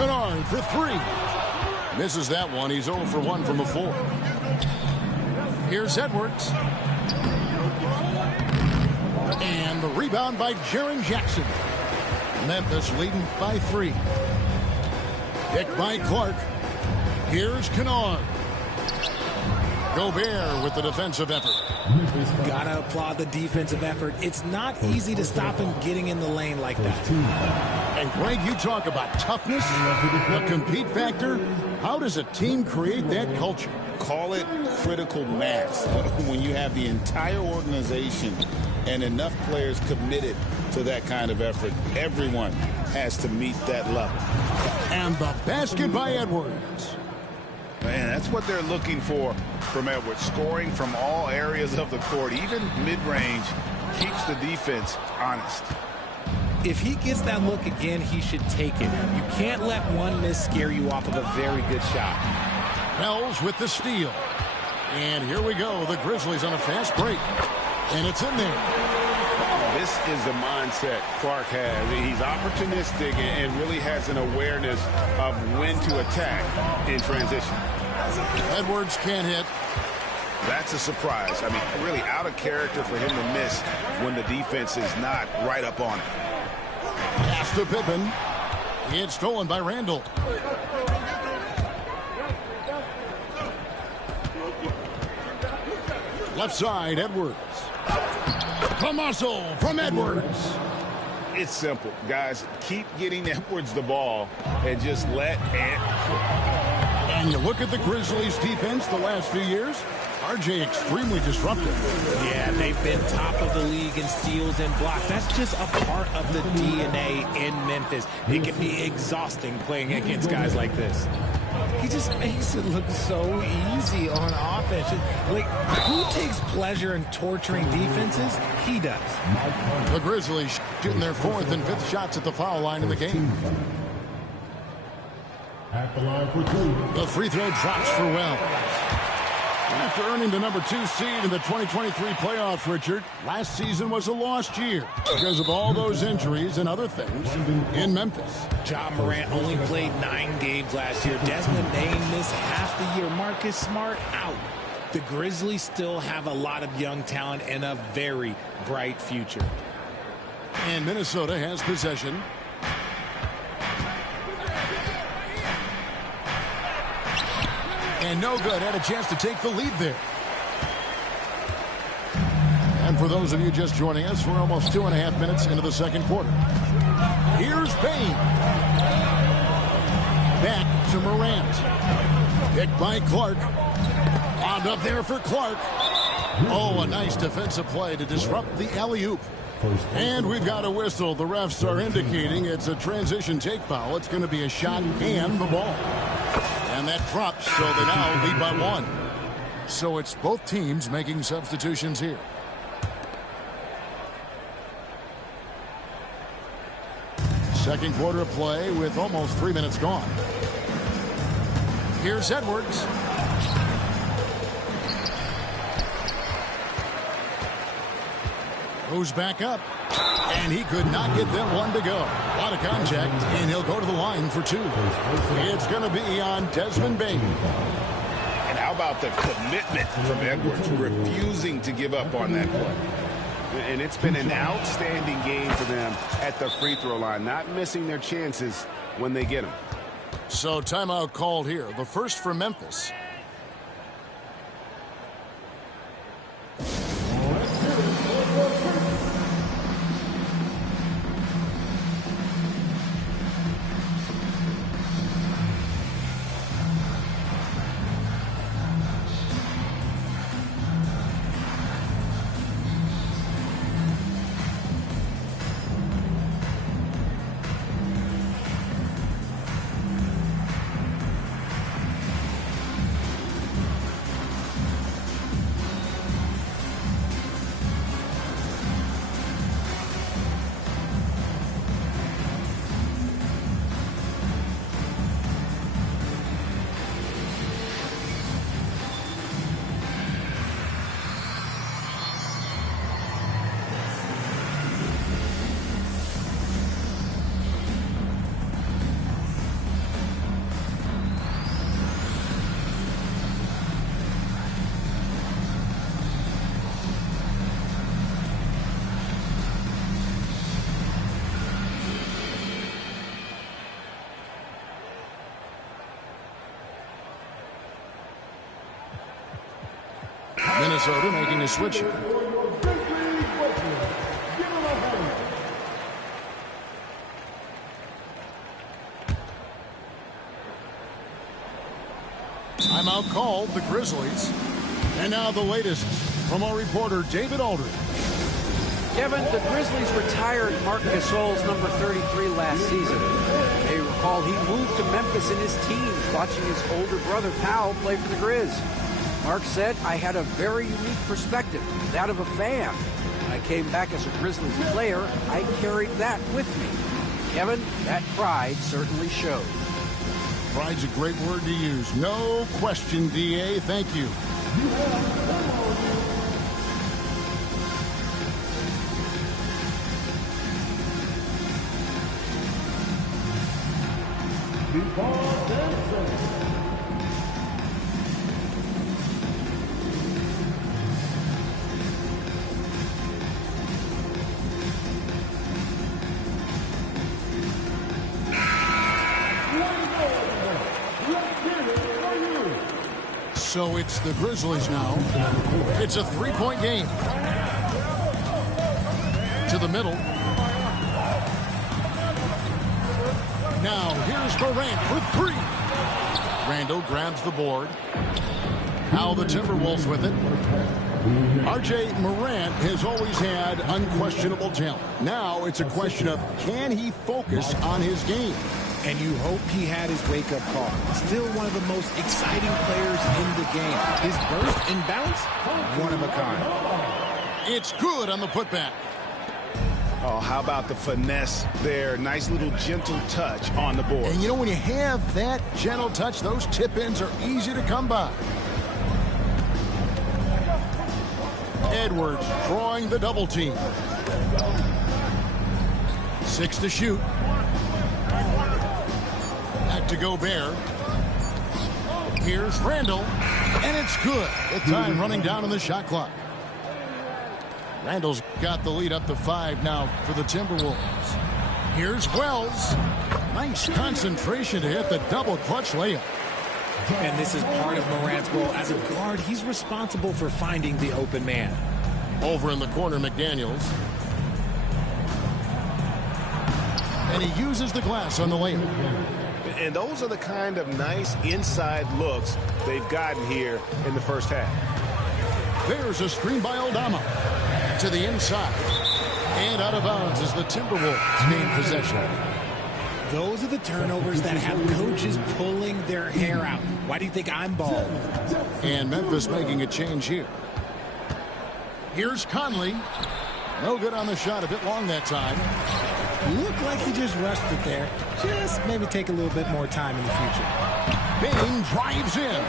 Kennard for three. Misses that one. He's 0 for 1 from the floor. Here's Edwards. And the rebound by Jaren Jackson. Memphis leading by 3. Picked by Clark. Here's Kennard. Gobert with the defensive effort. Gotta applaud the defensive effort. It's not easy to stop him getting in the lane like that. And Greg, you talk about toughness, the compete factor. How does a team create that culture? Call it critical mass. When you have the entire organization and enough players committed to that kind of effort, everyone has to meet that level. And the basket by Edwards. Man, that's what they're looking for from Edwards. Scoring from all areas of the court, even mid-range, keeps the defense honest. If he gets that look again, he should take it. You can't let one miss scare you off of a very good shot. Wells with the steal. And here we go. The Grizzlies on a fast break. And it's in there. This is the mindset Clark has. He's opportunistic and really has an awareness of when to attack in transition. Edwards can't hit. That's a surprise. I mean, really out of character for him to miss when the defense is not right up on it. Pass to Pippen. It's stolen by Randall. Left side, Edwards. Tommaso from Edwards. It's simple, guys. Keep getting Edwards the ball and just let it cook. And you look at the Grizzlies' defense the last few years. RJ extremely disruptive. Yeah, they've been top of the league in steals and blocks. That's just a part of the DNA in Memphis. It can be exhausting playing against guys like this. He just makes it look so easy on offense. Like, who takes pleasure in torturing defenses? He does. The Grizzlies shooting their 4th and 5th shots at the foul line in the game. At the line for 2. The free throw drops for Wells. After earning the number 2 seed in the 2023 playoffs, Richard, last season was a lost year because of all those injuries and other things in Memphis. Ja Morant only played 9 games last year. Desmond Bane missed half the year. Marcus Smart out. The Grizzlies still have a lot of young talent and a very bright future. And Minnesota has possession. And no good. Had a chance to take the lead there. And for those of you just joining us, we're almost 2.5 minutes into the second quarter. Here's Bane. Back to Morant. Picked by Clark. Wound up there for Clark. Oh, a nice defensive play to disrupt the alley-oop. And we've got a whistle. The refs are indicating it's a transition take foul. It's going to be a shot and the ball. And that drops, so they now lead by 1. So it's both teams making substitutions here. Second quarter of play with almost 3 minutes gone. Here's Edwards. Goes back up. And he could not get that one to go. A lot of contact, and he'll go to the line for 2. It's going to be on Desmond Bane. And how about the commitment from Edwards, refusing to give up on that play? And it's been an outstanding game for them at the free throw line, not missing their chances when they get them. So timeout called here, the first for Memphis. Minnesota making a switch here. Timeout called, the Grizzlies. And now the latest from our reporter, David Aldridge. Kevin, the Grizzlies retired Marc Gasol's number 33 last season. They recall he moved to Memphis in his teens, watching his older brother Powell play for the Grizz. Marc said, "I had a very unique perspective, that of a fan. When I came back as a Grizzlies player, I carried that with me." Kevin, that pride certainly showed. Pride's a great word to use. No question, DA. Thank you. So it's the Grizzlies now. It's a three-point game. To the middle. Now here's Morant for three. Randall grabs the board. Now the Timberwolves with it. R.J. Morant has always had unquestionable talent. Now it's a question of, can he focus on his game? And you hope he had his wake-up call. Still one of the most exciting players in the game. His burst and bounce, one of a kind. It's good on the putback. Oh, how about the finesse there? Nice little gentle touch on the board. And you know, when you have that gentle touch, those tip-ins are easy to come by. Edwards drawing the double team. 6 to shoot. Back to Gobert. Here's Randall. And it's good. The time running down on the shot clock. Randall's got the lead up to 5 now for the Timberwolves. Here's Wells. Nice concentration to hit the double clutch layup. And this is part of Morant's role. As a guard, he's responsible for finding the open man. Over in the corner, McDaniels. And he uses the glass on the layup. And those are the kind of nice inside looks they've gotten here in the first half. There's a screen by Aldama. To the inside. And out of bounds as the Timberwolves gain possession. Those are the turnovers that have coaches pulling their hair out. Why do you think I'm bald? And Memphis making a change here. Here's Conley. No good on the shot. A bit long that time. Looked like he just rushed it there. Just maybe take a little bit more time in the future. Bane drives in.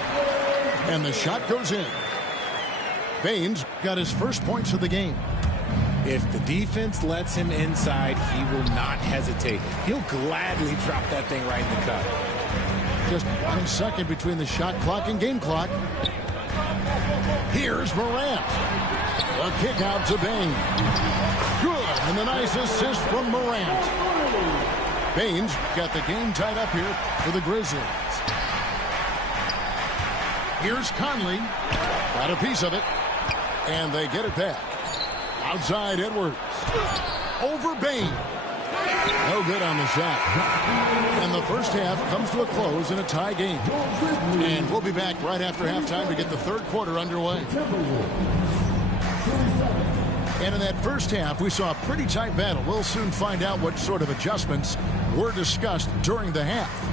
And the shot goes in. Bane's got his first points of the game. If the defense lets him inside, he will not hesitate. He'll gladly drop that thing right in the cup. Just 1 second between the shot clock and game clock. Here's Morant. A kick out to Bane. Good. And the nice assist from Morant. Bane's got the game tied up here for the Grizzlies. Here's Conley. Got a piece of it. And they get it back. Outside Edwards. Over Bane. No good on the shot. And the first half comes to a close in a tie game. And we'll be back right after halftime to get the third quarter underway. And in that first half, we saw a pretty tight battle. We'll soon find out what sort of adjustments were discussed during the half.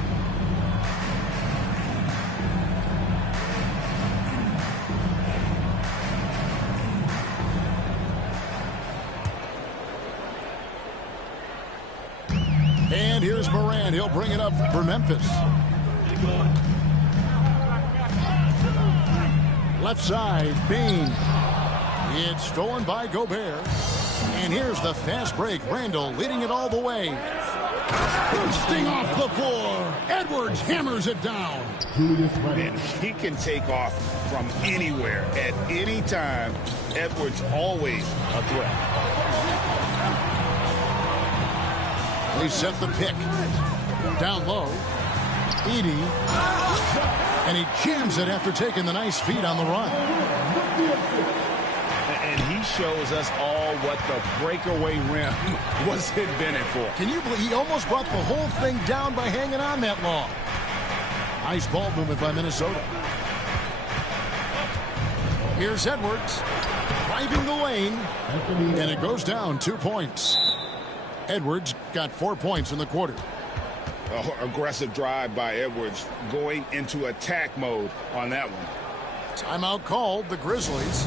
And here's Morant. He'll bring it up for Memphis. Left side, Bane. It's stolen by Gobert. And here's the fast break. Randall leading it all the way. Bursting off the floor. Edwards hammers it down. And he can take off from anywhere at any time. Edwards always a threat. They set the pick. Down low. Edie. And he jams it after taking the nice feed on the run. And he shows us all what the breakaway rim was invented for. Can you believe he almost brought the whole thing down by hanging on that long? Nice ball movement by Minnesota. Here's Edwards driving the lane, and it goes down 2 points. Edwards got 4 points in the quarter. Aggressive drive by Edwards, going into attack mode on that one. Timeout called, the Grizzlies.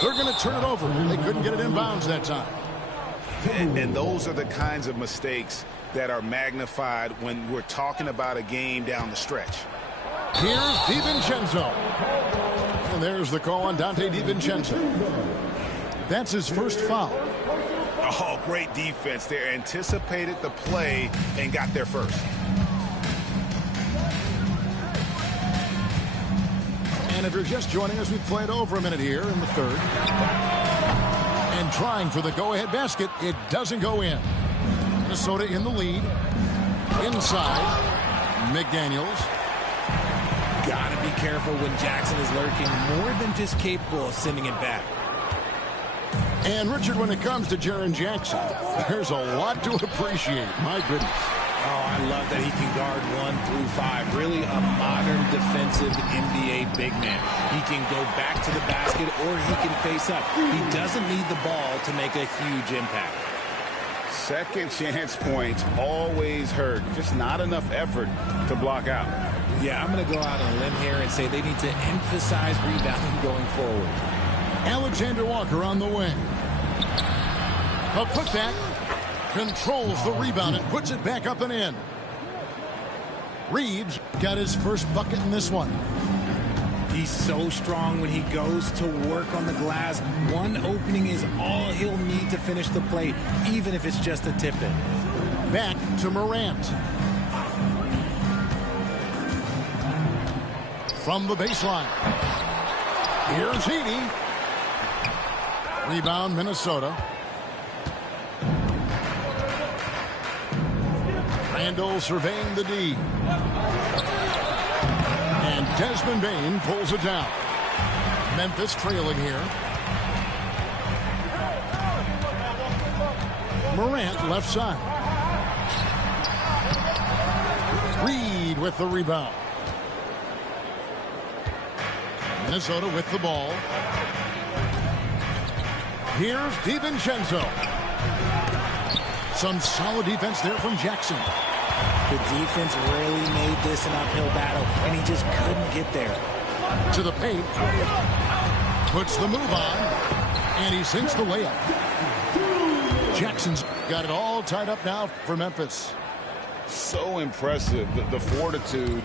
They're going to turn it over. They couldn't get it inbounds that time. And those are the kinds of mistakes that are magnified when we're talking about a game down the stretch. Here's DiVincenzo. And there's the call on Dante DiVincenzo. That's his first foul. Oh, great defense there. Anticipated the play and got there first. And if you're just joining us, we've played over a minute here in the third. And trying for the go-ahead basket. It doesn't go in. Minnesota in the lead. Inside. McDaniels. Gotta be careful when Jackson is lurking, more than just capable of sending it back. And Richard, when it comes to Jaren Jackson, there's a lot to appreciate. My goodness. Oh, I love that he can guard 1 through 5. Really a modern defensive NBA big man. He can go back to the basket or he can face up. He doesn't need the ball to make a huge impact. Second chance points always hurt. Just not enough effort to block out. Yeah, I'm going to go out on a limb here and say they need to emphasize rebounding going forward. Alexander Walker on the wing. A putback. Controls the rebound and puts it back up and in. Reeves got his first bucket in this one. He's so strong when he goes to work on the glass. One opening is all he'll need to finish the play, even if it's just a tip-in. Back to Morant. From the baseline. Here's Heaney. Rebound, Minnesota. Randall surveying the D. And Desmond Bane pulls it down. Memphis trailing here. Morant left side. Reed with the rebound. Minnesota with the ball. Here's DiVincenzo. Some solid defense there from Jackson. The defense really made this an uphill battle, and he just couldn't get there. To the paint. Puts the move on. And he sinks the layup. Jackson's got it all tied up now for Memphis. So impressive, the fortitude,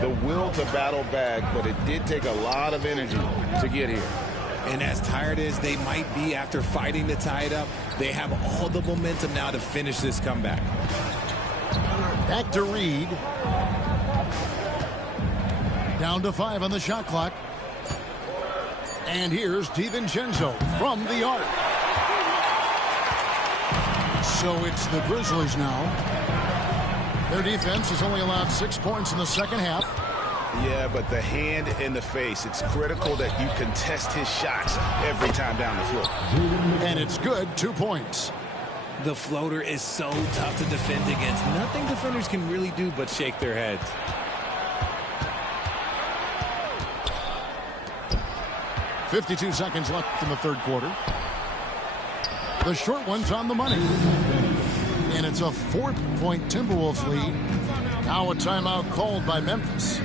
the will to battle back, but it did take a lot of energy to get here. And as tired as they might be after fighting to tie it up, they have all the momentum now to finish this comeback. Back to Reed. Down to 5 on the shot clock. And here's DiVincenzo from the arc. So it's the Grizzlies now. Their defense has only allowed 6 points in the second half. Yeah, but the hand in the face, it's critical that you contest his shots every time down the floor. And it's good, 2 points. The floater is so tough to defend against. Nothing defenders can really do but shake their heads. .52 seconds left in the third quarter. The short one's on the money. And it's a 4-point Timberwolves lead. Now a timeout called by Memphis.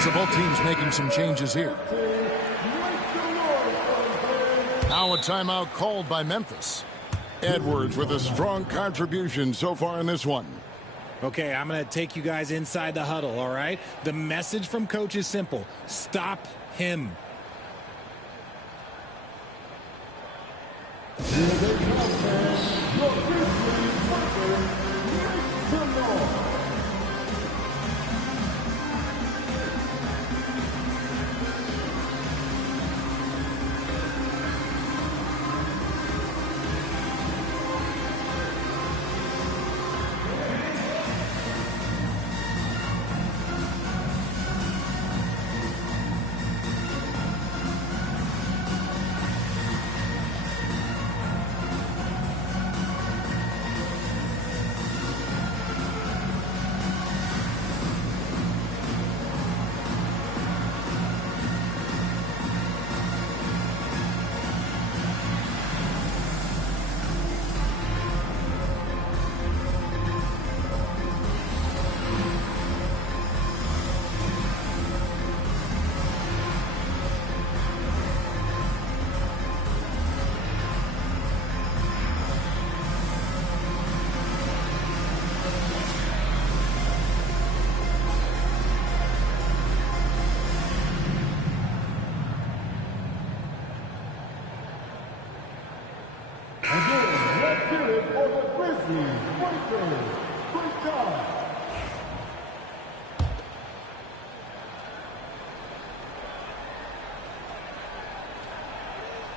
So both teams making some changes here. Now a timeout called by Memphis. Edwards with a strong contribution so far in this one. Okay, I'm going to take you guys inside the huddle, all right? The message from coach is simple. Stop him.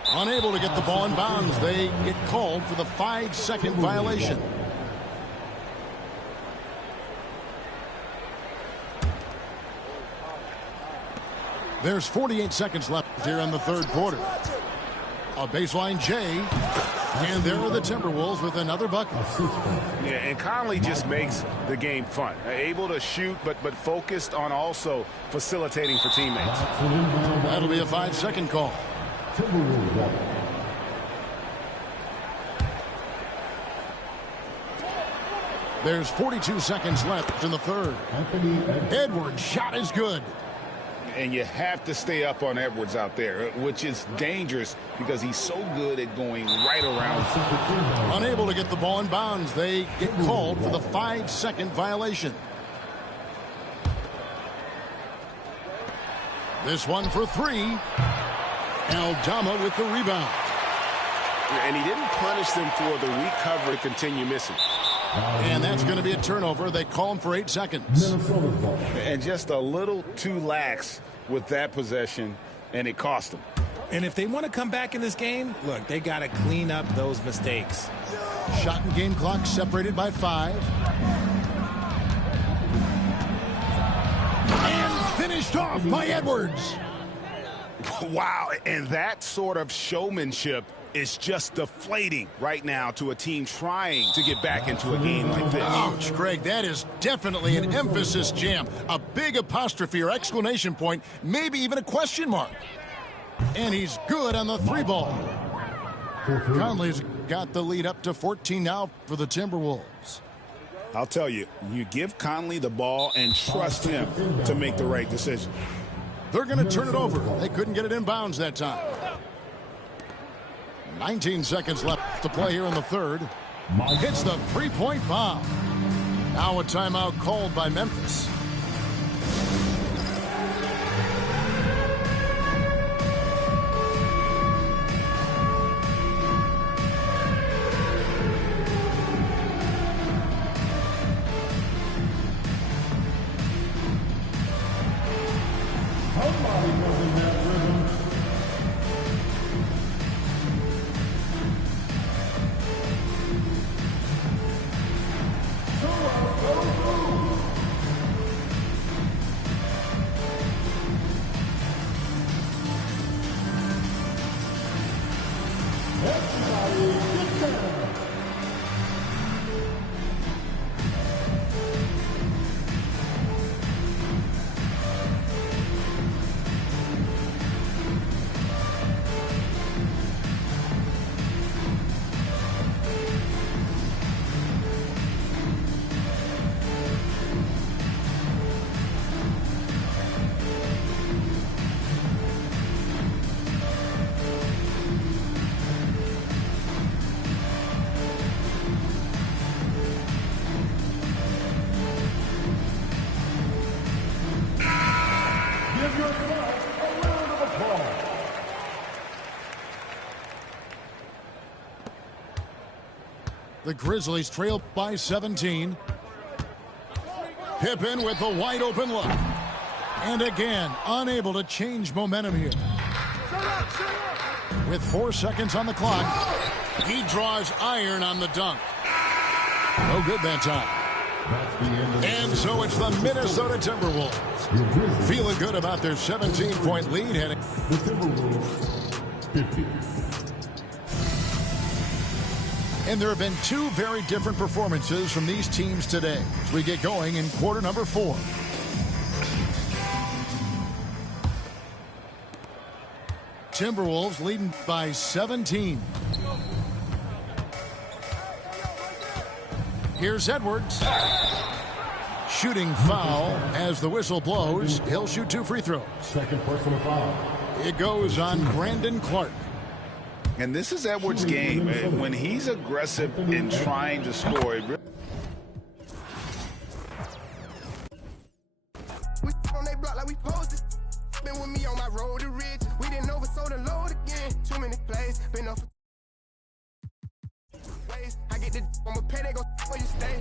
Unable to get the ball in bounds. They get called for the 5-second violation. There's 48 seconds left here in the third quarter. A baseline J. And there are the Timberwolves with another bucket. Yeah, and Conley just makes the game fun. Able to shoot, but focused on also facilitating for teammates. That'll be a 5-second call. There's 42 seconds left in the third. Edwards' shot is good. And you have to stay up on Edwards out there, which is dangerous because he's so good at going right around. Unable to get the ball in bounds. They get called for the 5-second violation. This one for three. Aldama with the rebound. And he didn't punish them for the weak cover to continue missing. And that's going to be a turnover. They call him for 8 seconds. And just a little too lax with that possession. and it cost them. And if they want to come back in this game, look, they got to clean up those mistakes. Shot and game clock separated by 5. And finished off by Edwards. Wow, and that sort of showmanship is just deflating right now to a team trying to get back into a game like this. Ouch, Greg, that is definitely an emphasis jam. A big apostrophe or exclamation point, maybe even a question mark. And he's good on the 3 ball. Conley's got the lead up to 14 now for the Timberwolves. I'll tell you, you give Conley the ball and trust him to make the right decision. They're going to turn it over. They couldn't get it in bounds that time. 19 seconds left to play here in the third. Hits the 3-point bomb. Now a timeout called by Memphis. The Grizzlies trail by 17. Pippen with the wide open look. And again, unable to change momentum here. With 4 seconds on the clock, he draws iron on the dunk. No good that time. And so it's the Minnesota Timberwolves. Feeling good about their 17-point lead heading. The Timberwolves 50. And there have been 2 very different performances from these teams today as we get going in quarter number 4. Timberwolves leading by 17. Here's Edwards. Shooting foul as the whistle blows. He'll shoot 2 free throws. Second personal foul. It goes on Brandon Clark. And this is Edwards' game. When he's aggressive in trying to score, it really... We on they block like we posted. Been with me on my road to rich. We didn't oversold and load again. Too many plays. Been off ways. I get the on my pay, they gon' where you stay.